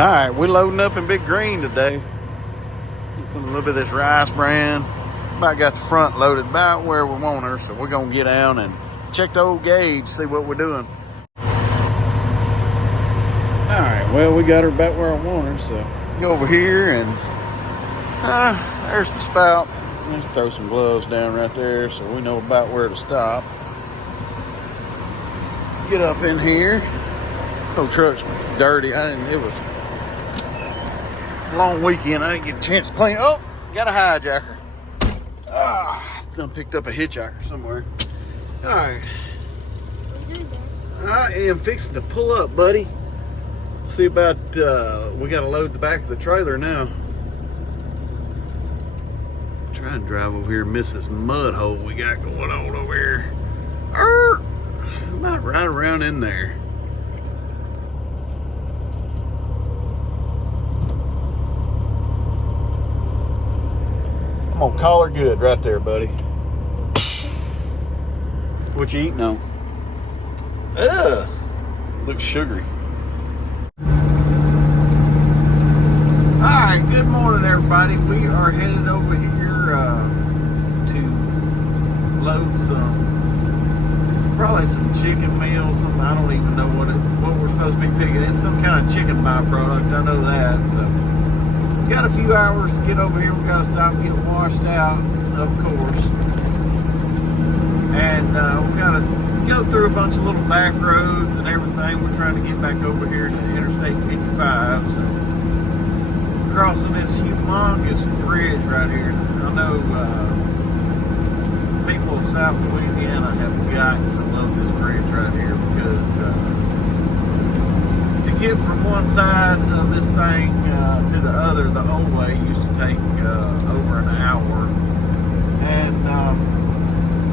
Alright, we're loading up in Big Green today. Get a little bit of this rice bran. About got the front loaded about where we want her, so we're gonna get out and check the old gauge, see what we're doing. Alright, well, we got her about where I want her, so go over here and there's the spout. Let's throw some gloves down right there so we know about where to stop. Get up in here. The truck's dirty. It was a long weekend. I didn't get a chance to clean. Oh, got a hijacker. Done picked up a hitchhiker somewhere. All right. I am fixing to pull up, buddy. See about, we got to load the back of the trailer now. Try and drive over here and miss this mud hole we got going on over here. About right around in there. I'm gonna call her good right there, buddy. What you eating on? Ugh, looks sugary. All right, good morning, everybody. We are headed over here to load probably some chicken meals. I don't even know what we're supposed to be picking. It's some kind of chicken byproduct. I know that. So we got a few hours to get over here. We got to stop and get washed out, of course. And we got to go through a bunch of little back roads and everything. We're trying to get back over here to Interstate 55. So crossing this humongous bridge right here. I know people of South Louisiana have got to love this bridge right here because to get from one side of this thing to the other, the old way used to take over an hour, and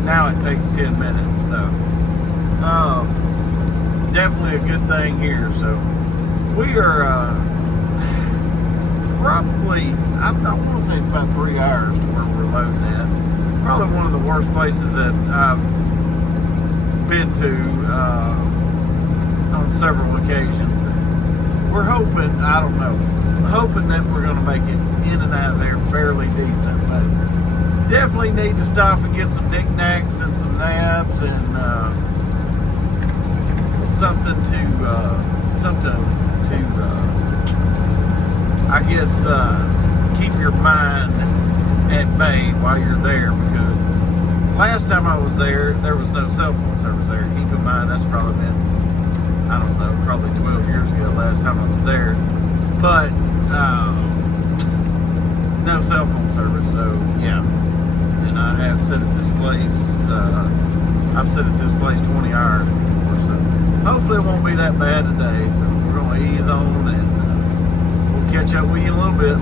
now it takes 10 minutes. So definitely a good thing here. So we are probably, I want to say it's about 3 hours to where we're loading at. Probably one of the worst places that I've been to on several occasions. We're hoping, I don't know, hoping that we're going to make it in and out of there fairly decent, but definitely need to stop and get some knickknacks and some nabs and something to I guess keep your mind at bay while you're there, because last time I was there was no cell phone service there. Keep in mind that's probably been, I don't know, probably 12 years ago last time I was there, but no cell phone service. So yeah, and I have sit at this place, I've sit at this place 20 hours before, so hopefully it won't be that bad today. So we're going to ease on and we'll catch up with you in a little bit.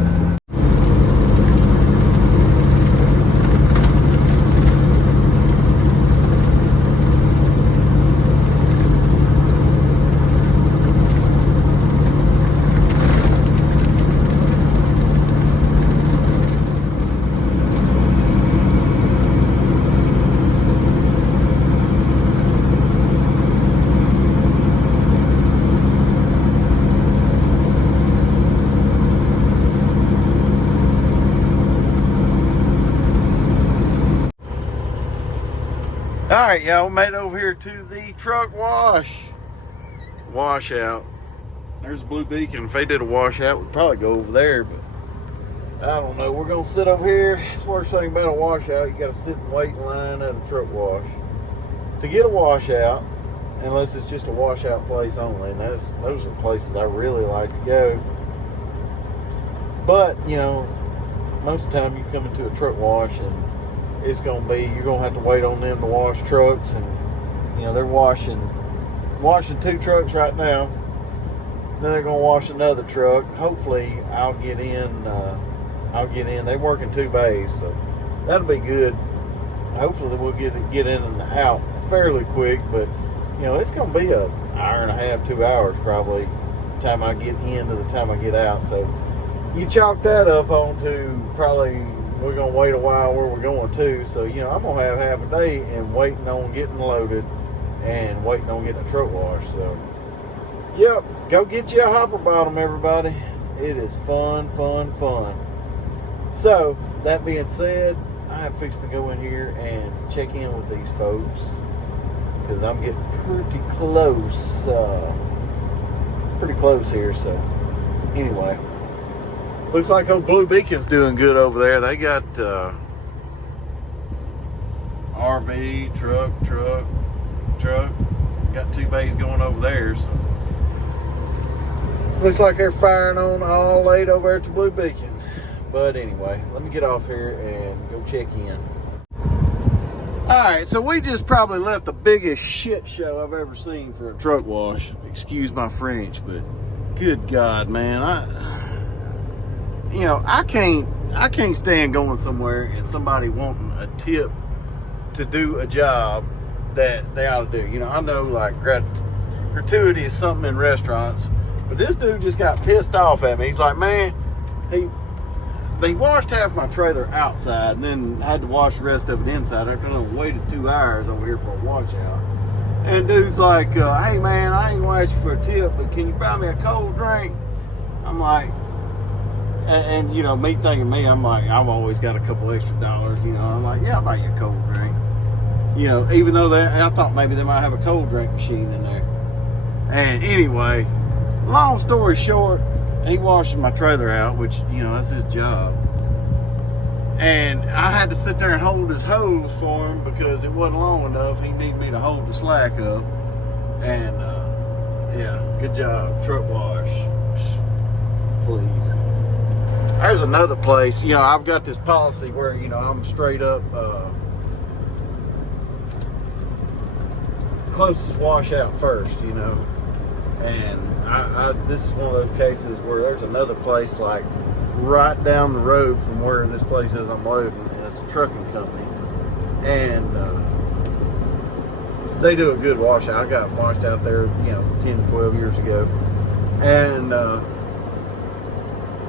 All right, y'all, made it over here to the truck washout. There's a blue beacon. If they did a washout, we'd probably go over there, but I don't know. We're gonna sit over here. It's the worst thing about a washout. You gotta sit and wait in line at a truck wash. To get a washout, unless it's just a washout place only, and those are the places I really like to go. But, you know, most of the time you come into a truck wash and it's going to be, you're going to have to wait on them to wash trucks, and you know they're washing 2 trucks right now. Then they're going to wash another truck. Hopefully I'll get in. They work in 2 bays, so that'll be good. Hopefully we'll get in and out fairly quick, but you know it's going to be an hour and a half, 2 hours probably, the time I get in to the time I get out. So you chalk that up onto probably we're going to wait a while where we're going to. So, you know, I'm going to have half a day and waiting on getting loaded and waiting on getting a truck washed. So, Yep, go get you a hopper bottom, everybody. It is fun, fun, fun. So, that being said, I am fixing to go in here and check in with these folks because I'm getting pretty close here. So, anyway, looks like old Blue Beacon's doing good over there. They got RV, truck. Got 2 bays going over there. So, looks like they're firing on all 8 over there at the Blue Beacon. But anyway, let me get off here and go check in. Alright, so we just probably left the biggest shit show I've ever seen for a truck wash. Excuse my French, but good God, man. I can't stand going somewhere and somebody wanting a tip to do a job that they ought to do. You know, I know like gratuity is something in restaurants, but this dude just got pissed off at me. He's like, man, they washed half my trailer outside and then had to wash the rest of it inside after I waited 2 hours over here for a washout. And dude's like, hey man, I ain't gonna ask you for a tip, but can you buy me a cold drink? I'm like, and you know, me thinking I'm like, I've always got a couple extra dollars, you know. I'm like, yeah, I'll buy you a cold drink. You know, even though I thought maybe they might have a cold drink machine in there. And anyway, long story short, he washed my trailer out, which, you know, that's his job. And I had to sit there and hold his hose for him because it wasn't long enough. He needed me to hold the slack up. And, yeah, good job. Truck wash. Please. There's another place. You know, I've got this policy where, you know, I'm straight up closest washout first, you know. And this is one of those cases where there's another place like right down the road from where this place is I'm loading, and it's a trucking company, and they do a good washout. I got washed out there, you know, 10, 12 years ago, and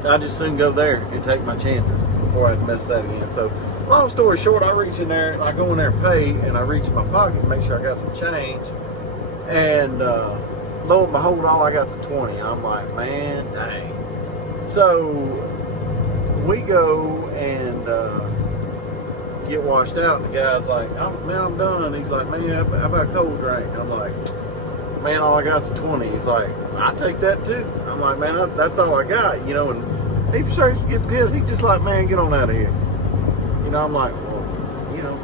I just soon go there and take my chances before I have to mess that again. So long story short, I reach in there and I go in there and pay, and I reach in my pocket and make sure I got some change, and lo and behold, all I got's a 20. I'm like, man, dang. So we go and get washed out, and the guy's like, man, I'm done. He's like, man, how about a cold drink? I'm like, man, all I got's a 20. He's like, I take that too. I'm like, man, that's all I got, you know. And he starts to get pissed. He's just like, man, get on out of here. You know, I'm like, well, you know,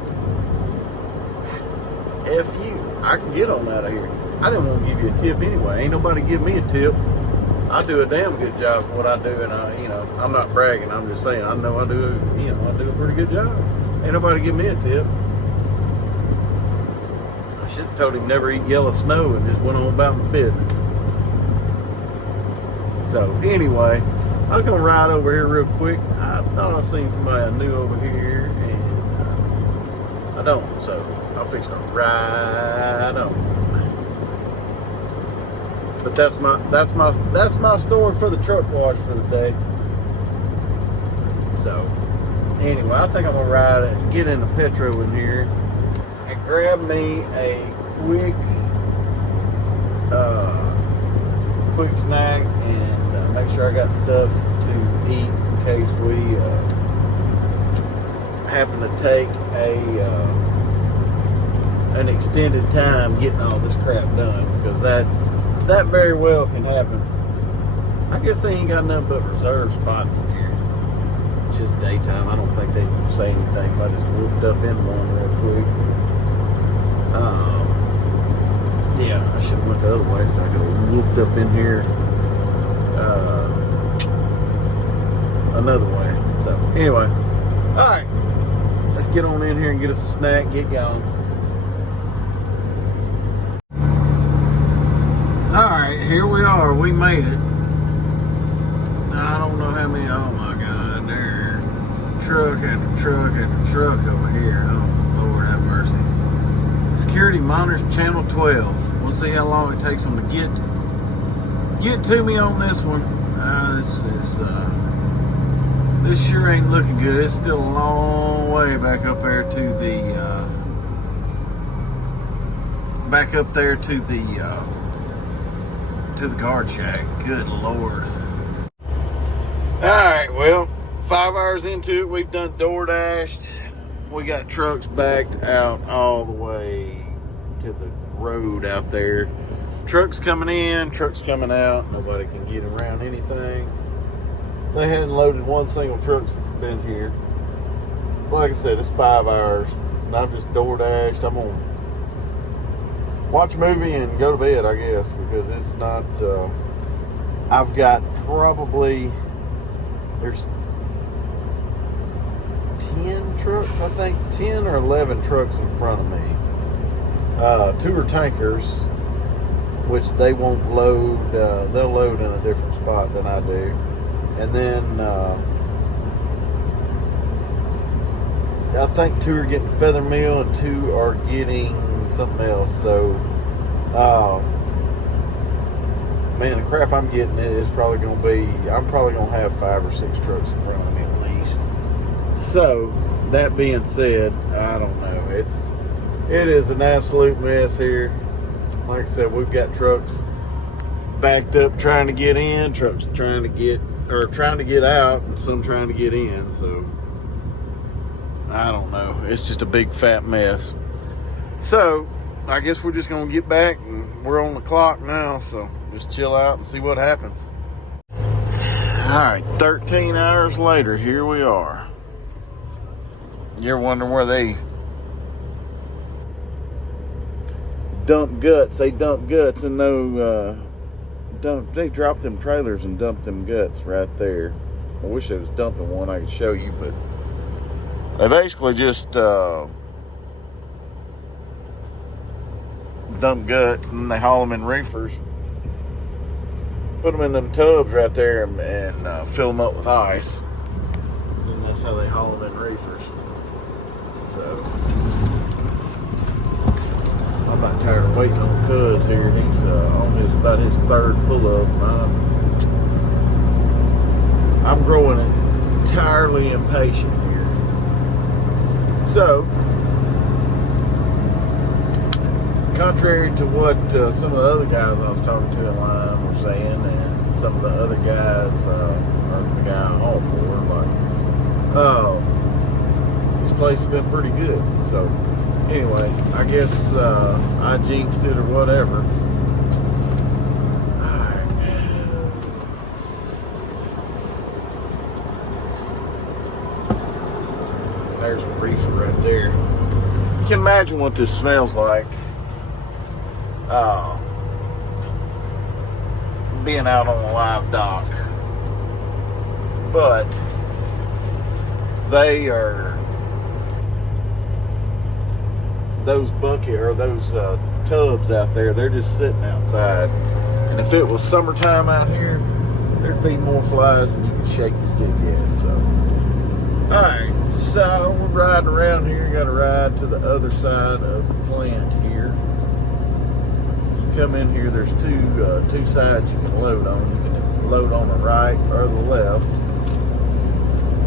F you. I can get on out of here. I didn't want to give you a tip anyway. Ain't nobody give me a tip. I do a damn good job of what I do, and you know, I'm not bragging. I'm just saying I know I do a pretty good job. Ain't nobody give me a tip. I should have told him never eat yellow snow and just went on about my business. So anyway, I was gonna ride over here real quick. I thought I seen somebody I knew over here, and I don't. So I'll fix to ride on. But that's my story for the truck wash for the day. So anyway, I think I'm gonna ride and get into Petro in here and grab me a quick snack and make sure I got stuff to eat in case we happen to take an extended time getting all this crap done, because that very well can happen. I guess they ain't got nothing but reserve spots in here. It's just daytime. I don't think they say anything if I just whooped up in one real quick. Yeah, I should have went the other way so I could have whooped up in here another way. So anyway, alright, let's get on in here and get us a snack, get going. Alright, here we are. We made it. I don't know how many. Oh my God, there. Truck after truck after truck over here. Oh, Lord have mercy. Security monitors channel 12. We'll see how long it takes them to get to me on this one. This sure ain't looking good. It's still a long way back up there to the to the guard shack. Good Lord. Alright, well, 5 hours into it, we've done door dashed. We got trucks backed out all the way to the road out there. Trucks coming in, trucks coming out. Nobody can get around anything. They hadn't loaded one single truck since it's been here. Like I said, it's 5 hours. And I've just door dashed. I'm gonna watch a movie and go to bed, I guess, because it's not. I've got probably there's 10 trucks, I think 10 or 11 trucks in front of me. 2 are tankers, which they won't load. They'll load in a different spot than I do. And then I think 2 are getting feather meal and 2 are getting something else. So, man, the crap I'm getting is probably going to be, I'm probably going to have 5 or 6 trucks in front of me at least. So, that being said, I don't know. It is an absolute mess here. Like I said, we've got trucks backed up trying to get in, trucks trying to get out, and some trying to get in. So, I don't know. It's just a big fat mess. So, I guess we're just going to get back, and we're on the clock now, so just chill out and see what happens. Alright, 13 hours later, here we are. You're wondering where they dump guts. They dump guts and they drop them trailers and dump them guts right there. I wish I was dumping one I could show you, but they basically just dump guts and they haul them in reefers, put them in them tubs right there, and fill them up with ice, and that's how they haul them in reefers. So I'm not tired of waiting on Cuz here. He's on about his 3rd pull-up. I'm growing entirely impatient here. So, contrary to what some of the other guys I was talking to in line were saying, and some of the other guys, or the guy I haul for, like, this place has been pretty good. So, anyway, I guess I jinxed it or whatever. Alright. There's a reefer right there. You can imagine what this smells like. Being out on a live dock. But they are, those bucket or those tubs out there, they're just sitting outside. And if it was summertime out here, there'd be more flies than you could shake a stick at. So, alright, so we're riding around here. Got to ride to the other side of the plant here. You come in here, there's two sides you can load on. You can load on the right or the left.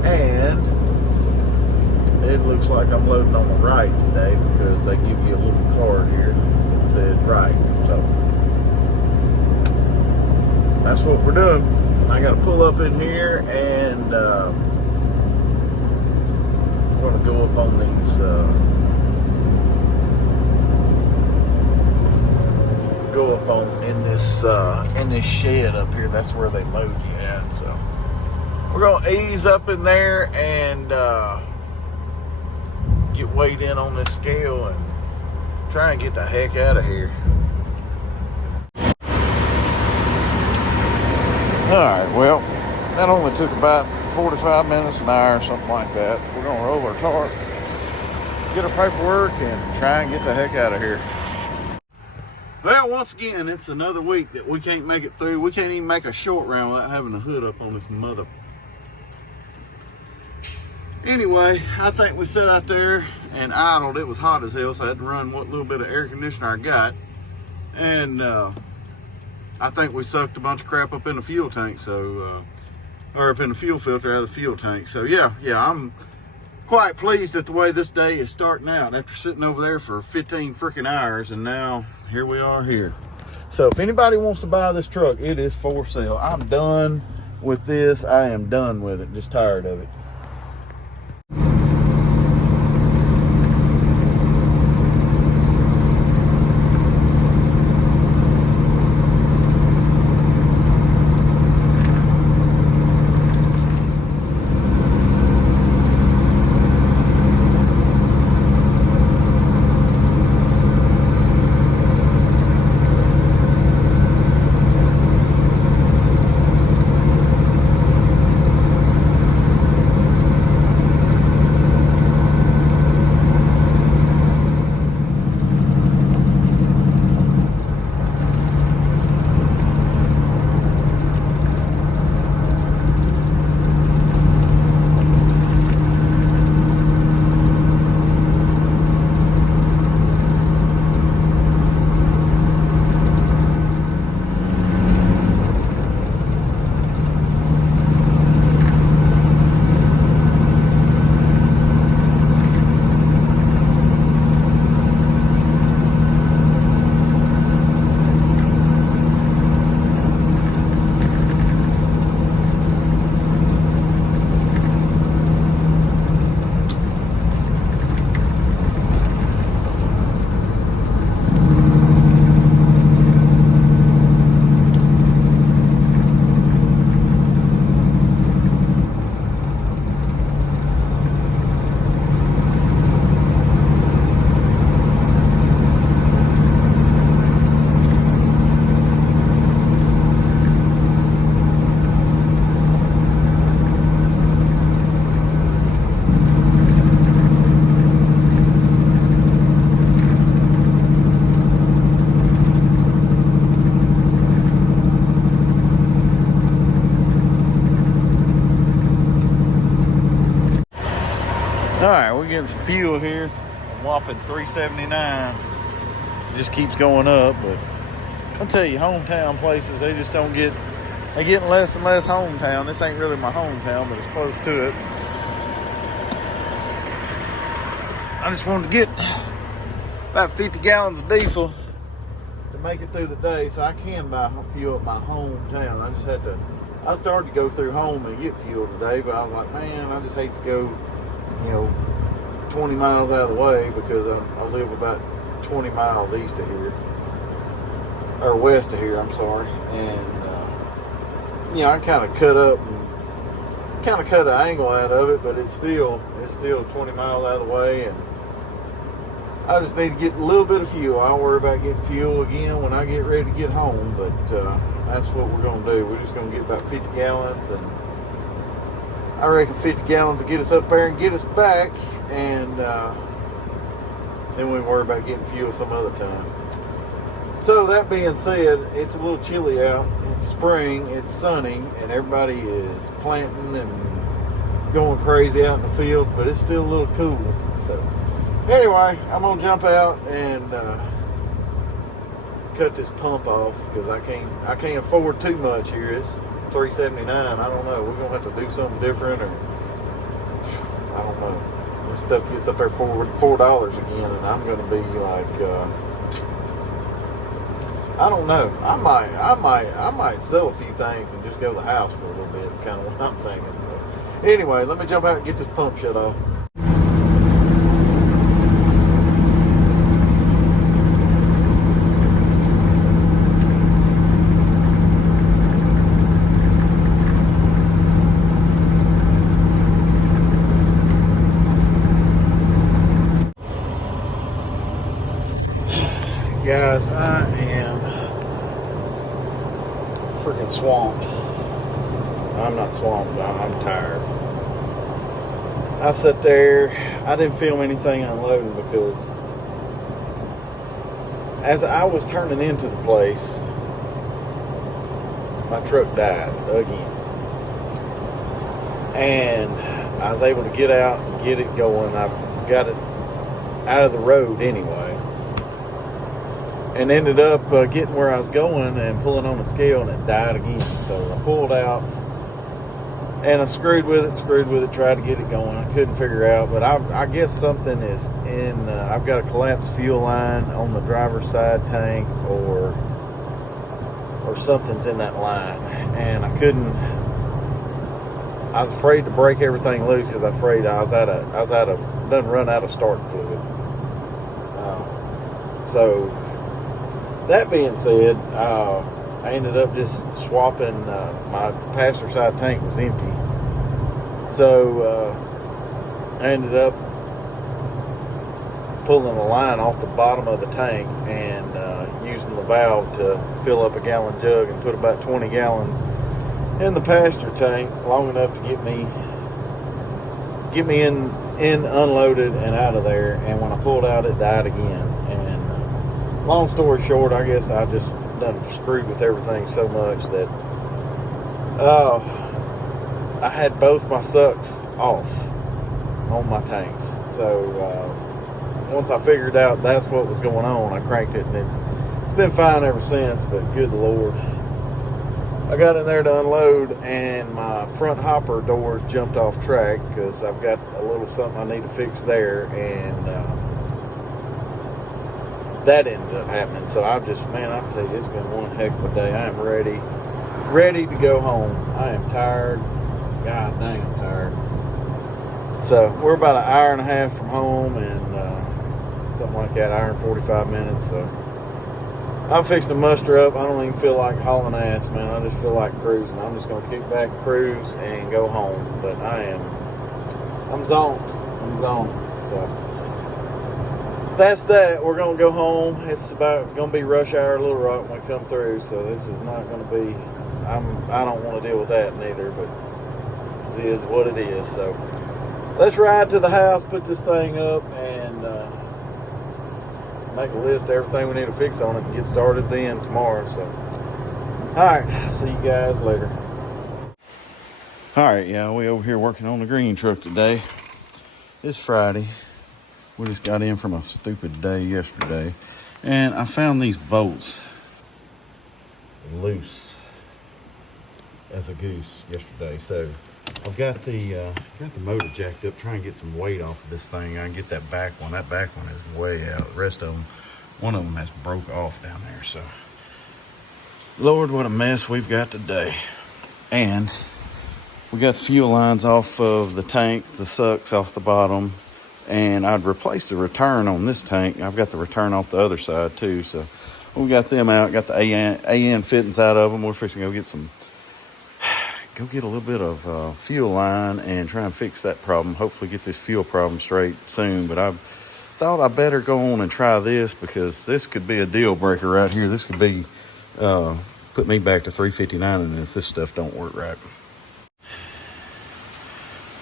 And it looks like I'm loading on the right today because they give you a little card here that said right. So that's what we're doing. I got to pull up in here, and we're going to go up on these in this shed up here. That's where they load you at. So we're going to ease up in there and get weighed in on this scale and try and get the heck out of here. Alright, well, that only took about 45 minutes, an hour, something like that. So we're going to roll our tarp, get our paperwork, and try and get the heck out of here. Well, once again, it's another week that we can't make it through. We can't even make a short round without having a hood up on this mother. Anyway, I think we sat out there and idled. It was hot as hell, so I had to run what little bit of air conditioner I got. And I think we sucked a bunch of crap up in the fuel tank, so or up in the fuel filter out of the fuel tank. So yeah, I'm quite pleased at the way this day is starting out after sitting over there for 15 freaking hours, and now here we are here. So if anybody wants to buy this truck, it is for sale. I'm done with this. I am done with it. Just tired of it. All right, we're getting some fuel here. A whopping $3.79. Just keeps going up, but I'll tell you, hometown places, they just don't get, they get less and less hometown. This ain't really my hometown, but it's close to it. I just wanted to get about 50 gallons of diesel to make it through the day so I can buy fuel at my hometown. I just had to, I started to go through home and get fuel today, but I was like, man, I just hate to go, 20 miles out of the way, because I live about 20 miles east of here, or west of here, I'm sorry. And I kind of cut an angle out of it, but it's still 20 miles out of the way, and I just need to get a little bit of fuel. I'll worry about getting fuel again when I get ready to get home, but that's what we're going to do. We're just going to get about 50 gallons, and I reckon 50 gallons will get us up there and get us back, and then we can worry about getting fuel some other time. So that being said, it's a little chilly out. It's spring, it's sunny, and everybody is planting and going crazy out in the fields, but it's still a little cool. So anyway, I'm gonna jump out and cut this pump off, because I can't afford too much here. It's $3.79. I don't know. We're gonna have to do something different, or I don't know. This stuff gets up there $4 again, and I'm gonna be like, I don't know. I might sell a few things and just go to the house for a little bit. It's kind of what I'm thinking. So anyway, let me jump out and get this pump shut off. Guys, I am freaking swamped. I'm not swamped, I'm tired. I sat there, I didn't film anything unloading, because as I was turning into the place, my truck died again. And I was able to get out and get it going. I got it out of the road anyway, and ended up getting where I was going and pulling on the scale, and it died again. So I pulled out and I screwed with it, tried to get it going. I couldn't figure out, but I guess something is in, I've got a collapsed fuel line on the driver's side tank, or or something's in that line. And I was afraid to break everything loose because I was afraid I was done run out of spark fluid. So that being said, I ended up just swapping. My passenger side tank was empty, so I ended up pulling a line off the bottom of the tank and using the valve to fill up a gallon jug and put about 20 gallons in the passenger tank, long enough to get me in unloaded and out of there. And when I pulled out, it died again. And long story short, I guess I just done screwed with everything so much that I had both my sucks off on my tanks. So once I figured out that's what was going on, I cranked it, and it's been fine ever since. But good Lord, I got in there to unload, and my front hopper doors jumped off track because I've got a little something I need to fix there, and that ended up happening. So I tell you, it's been one heck of a day. I am ready to go home. I am tired. God dang, I'm tired. So we're about an hour and a half from home, and something like that, hour and 45 minutes. So I'm fixing to muster up. I don't even feel like hauling ass, man. I just feel like cruising. I'm just going to kick back, cruise, and go home. But I'm zoned. So that's that. We're going to go home. It's about going to be rush hour Little Rock when we come through. So this is not going to be, I don't want to deal with that neither, but it is what it is. So let's ride to the house, put this thing up, and make a list of everything we need to fix on it and get started then tomorrow. So, all right, see you guys later. All right, yeah, we over here working on the green truck today. It's Friday. We just got in from a stupid day yesterday, and I found these bolts loose as a goose yesterday. So I've got the motor jacked up, trying to get some weight off of this thing. I can get that back one. That back one is way out. The rest of them, one of them has broke off down there. So, Lord, what a mess we've got today. And we got the fuel lines off of the tanks, the sucks off the bottom, and I'd replace the return on this tank. I've got the return off the other side too. So we got them out, got the AN fittings out of them. We're fixing to go get a little bit of fuel line and try and fix that problem. Hopefully get this fuel problem straight soon. But I thought I better go on and try this, because this could be a deal breaker right here. This could be put me back to 359, and if this stuff don't work right.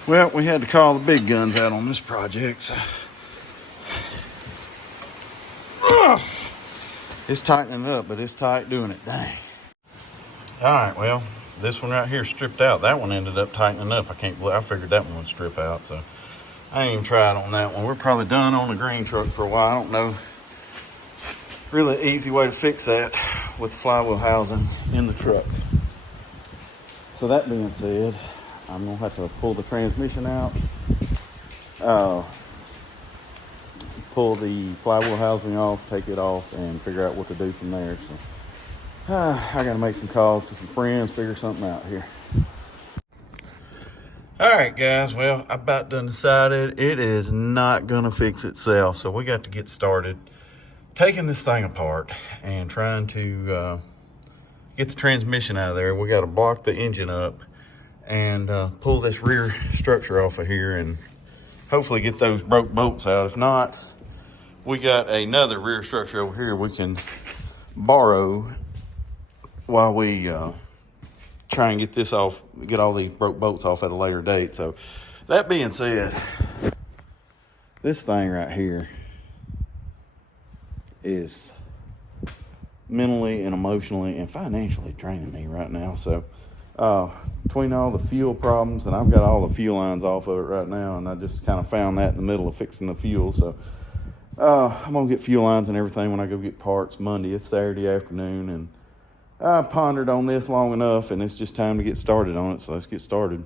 Well, we had to call the big guns out on this project. So. It's tightening up, but it's tight doing it. Dang. All right, well, this one right here stripped out. That one ended up tightening up. I figured that one would strip out, so I ain't even tried on that one. We're probably done on the green truck for a while. I don't know. Really easy way to fix that with the flywheel housing in the truck. So that being said, I'm gonna have to pull the transmission out, pull the flywheel housing off, take it off, and figure out what to do from there. So I gotta make some calls to some friends, figure something out here. All right, guys, well, I about done decided it is not gonna fix itself. So we got to get started taking this thing apart and trying to get the transmission out of there. We gotta block the engine up and pull this rear structure off of here and hopefully get those broke bolts out. If not, we got another rear structure over here we can borrow while we try and get this off, get all these broke bolts off at a later date. So that being said, this thing right here is mentally and emotionally and financially draining me right now. So between all the fuel problems, and I've got all the fuel lines off of it right now, and I just kind of found that in the middle of fixing the fuel. So I'm gonna get fuel lines and everything when I go get parts Monday. It's Saturday afternoon, and I pondered on this long enough, and it's just time to get started on it. So let's get started.